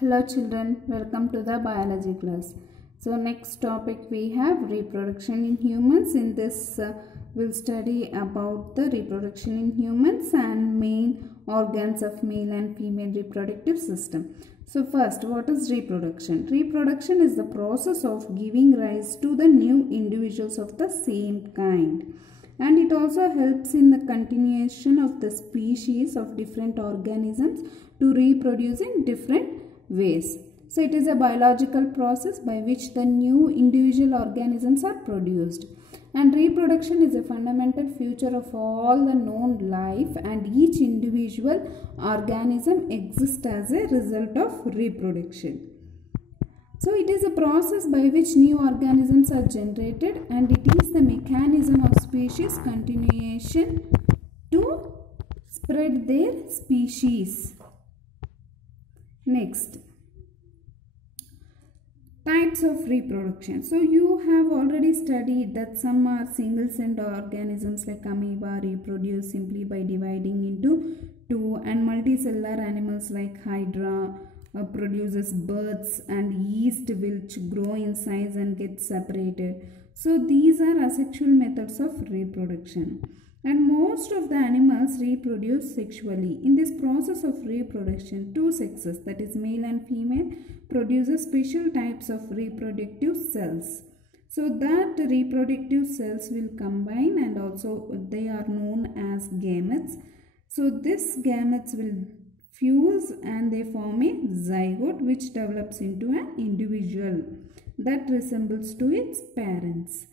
Hello children, welcome to the biology class. So next topic we have reproduction in humans. In this we'll study about the reproduction in humans and main organs of male and female reproductive system. So first, what is reproduction? Reproduction is the process of giving rise to the new individuals of the same kind. And it also helps in the continuation of the species of different organisms to reproduce in different ways. So it is a biological process by which the new individual organisms are produced. And reproduction is a fundamental feature of all the known life, and each individual organism exists as a result of reproduction. So it is a process by which new organisms are generated, and it is the mechanism of species continuation to spread their species. Next, types of reproduction. So you have already studied that some are single-celled organisms like amoeba reproduce simply by dividing into two, and multicellular animals like hydra produces birds and yeast which grow in size and get separated. So these are asexual methods of reproduction. And most of the animals reproduce sexually. In this process of reproduction, two sexes, that is male and female, produces special types of reproductive cells. So that reproductive cells will combine, and also they are known as gametes. So these gametes will fuse and they form a zygote which develops into an individual that resembles to its parents.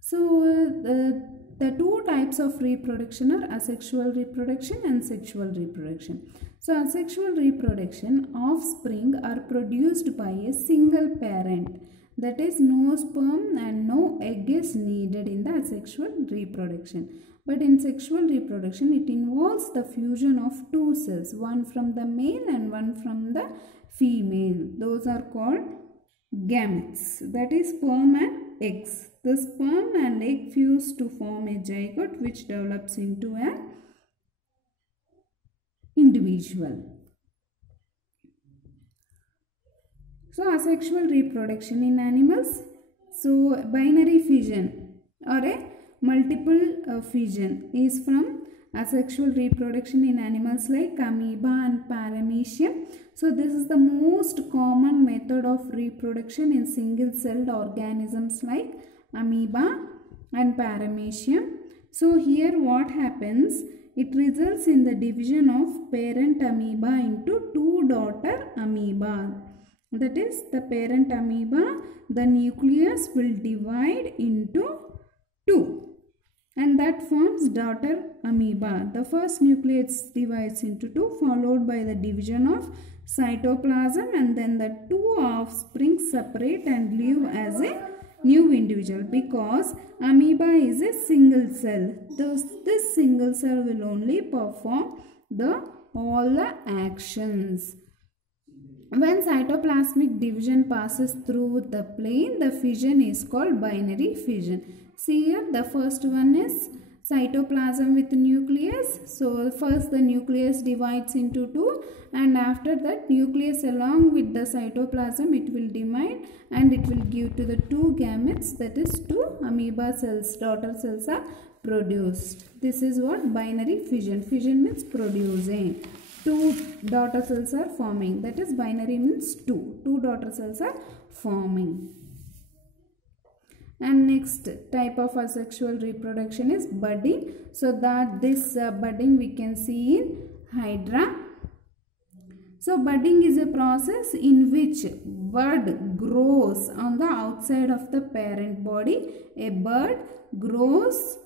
So the two types of reproduction are asexual reproduction and sexual reproduction. So asexual reproduction, offspring are produced by a single parent, that is no sperm and no egg is needed in the asexual reproduction. But in sexual reproduction, it involves the fusion of two cells, one from the male and one from the female. Those are called gametes, that is sperm and eggs. The sperm and egg fuse to form a zygote which develops into an individual. So asexual reproduction in animals. So binary fission or a multiple fission is from asexual reproduction in animals like amoeba and paramecium. So this is the most common method of reproduction in single-celled organisms like amoeba and paramecium. So here what happens? It results in the division of parent amoeba into two daughter amoeba. That is, the parent amoeba, the nucleus will divide into two, and that forms daughter amoeba. The first nucleus divides into two, followed by the division of cytoplasm, and then the two offspring separate and live as a new individual, because amoeba is a single cell. Thus, this single cell will only perform all the actions. When cytoplasmic division passes through the plane, the fission is called binary fission. See here, the first one is cytoplasm with nucleus. So first the nucleus divides into two, and after that nucleus along with the cytoplasm it will divide and it will give to the two gametes, that is two amoeba cells, daughter cells are produced. This is what binary fission. Fission means producing. Two daughter cells are forming, that is binary means two. Two daughter cells are forming. And next type of asexual reproduction is budding. So that this budding we can see in hydra. So budding is a process in which bud grows on the outside of the parent body. A bud grows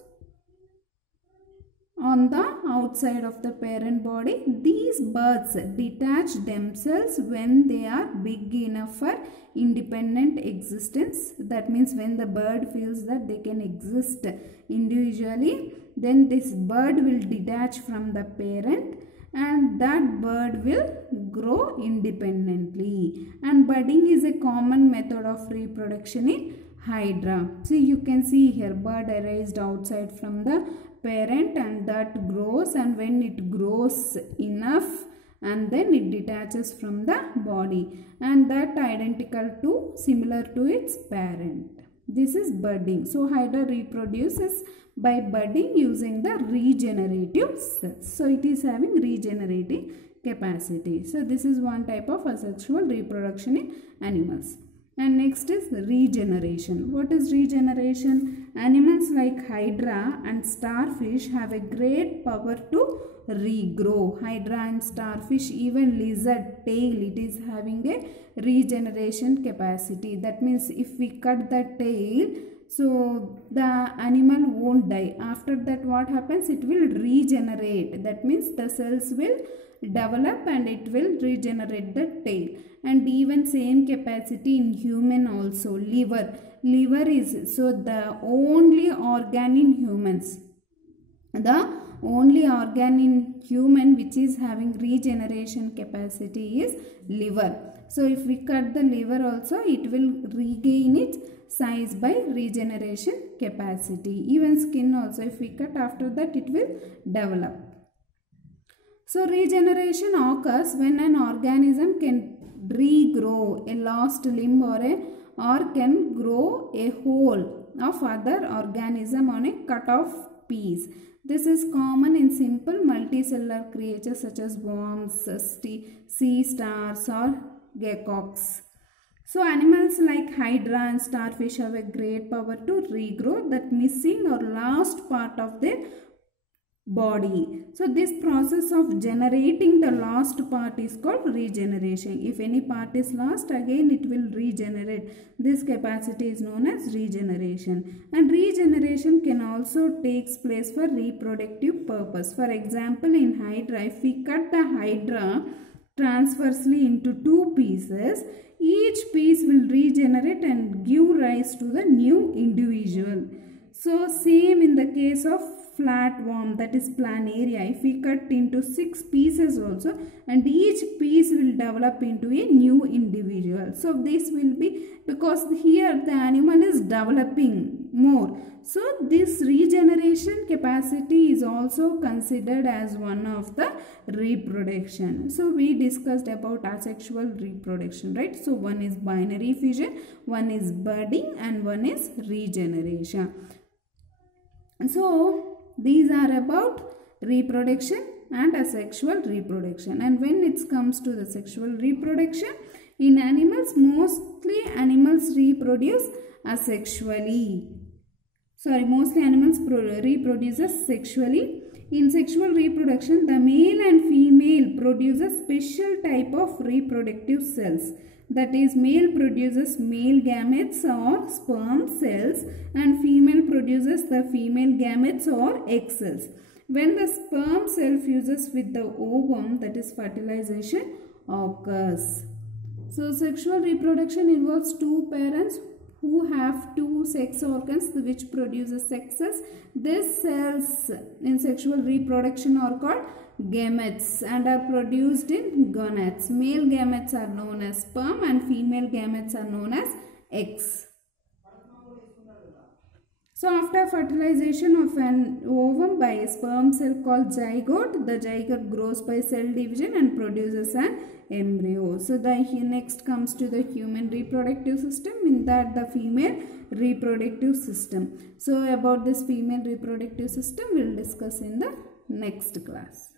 on the outside of the parent body. These buds detach themselves when they are big enough for independent existence. That means when the bird feels that they can exist individually, then this bird will detach from the parent and that bird will grow independently. And budding is a common method of reproduction in hydra. So you can see here, bird raised outside from the parent and that grows, and when it grows enough and then it detaches from the body, and that identical to, similar to its parent. This is budding. So Hydra reproduces by budding using the regenerative cells. So it is having regenerating capacity. So this is one type of asexual reproduction in animals. And next is regeneration. What is regeneration? Animals like Hydra and starfish have a great power to regrow. Hydra and starfish, even lizard tail, it is having a regeneration capacity. That means if we cut the tail, so the animal won't die. After that what happens? It will regenerate. That means the cells will develop and it will regenerate the tail. And even same capacity in human also. Liver is so the only organ in humans. The only organ in human which is having regeneration capacity is liver. So if we cut the liver also, it will regain its size by regeneration capacity. Even skin also, if we cut, after that it will develop. So regeneration occurs when an organism can regrow a lost limb or can grow a whole of other organism on a cut off piece. This is common in simple multicellular creatures such as worms, sea stars or geckos. So animals like Hydra and starfish have a great power to regrow that missing or lost part of their body. So this process of generating the lost part is called regeneration. If any part is lost, again it will regenerate. This capacity is known as regeneration. And regeneration can also take place for reproductive purpose. For example, in Hydra, if we cut the Hydra transversely into two pieces, each piece will regenerate and give rise to the new individual. So same in the case of flatworm, that is planaria. If we cut into 6 pieces also, and each piece will develop into a new individual. So this will be, because here the animal is developing more. So this regeneration capacity is also considered as one of the reproduction. So we discussed about asexual reproduction, right? So one is binary fission, one is budding, and one is regeneration. So these are about reproduction and asexual reproduction. And when it comes to the sexual reproduction, in animals, mostly animals reproduce asexually. Mostly animals reproduce sexually. In sexual reproduction, the male and female produce a special type of reproductive cells. That is, male produces male gametes or sperm cells and female produces the female gametes or egg cells. When the sperm cell fuses with the ovum, that is fertilization occurs. So sexual reproduction involves two parents who have two sex organs which produces sexes. These cells in sexual reproduction are called gametes and are produced in gonads. Male gametes are known as sperm and female gametes are known as eggs. So after fertilization of an ovum by a sperm cell called zygote, the zygote grows by cell division and produces an embryo. So the next comes to the human reproductive system, in that the female reproductive system. So about this female reproductive system we will discuss in the next class.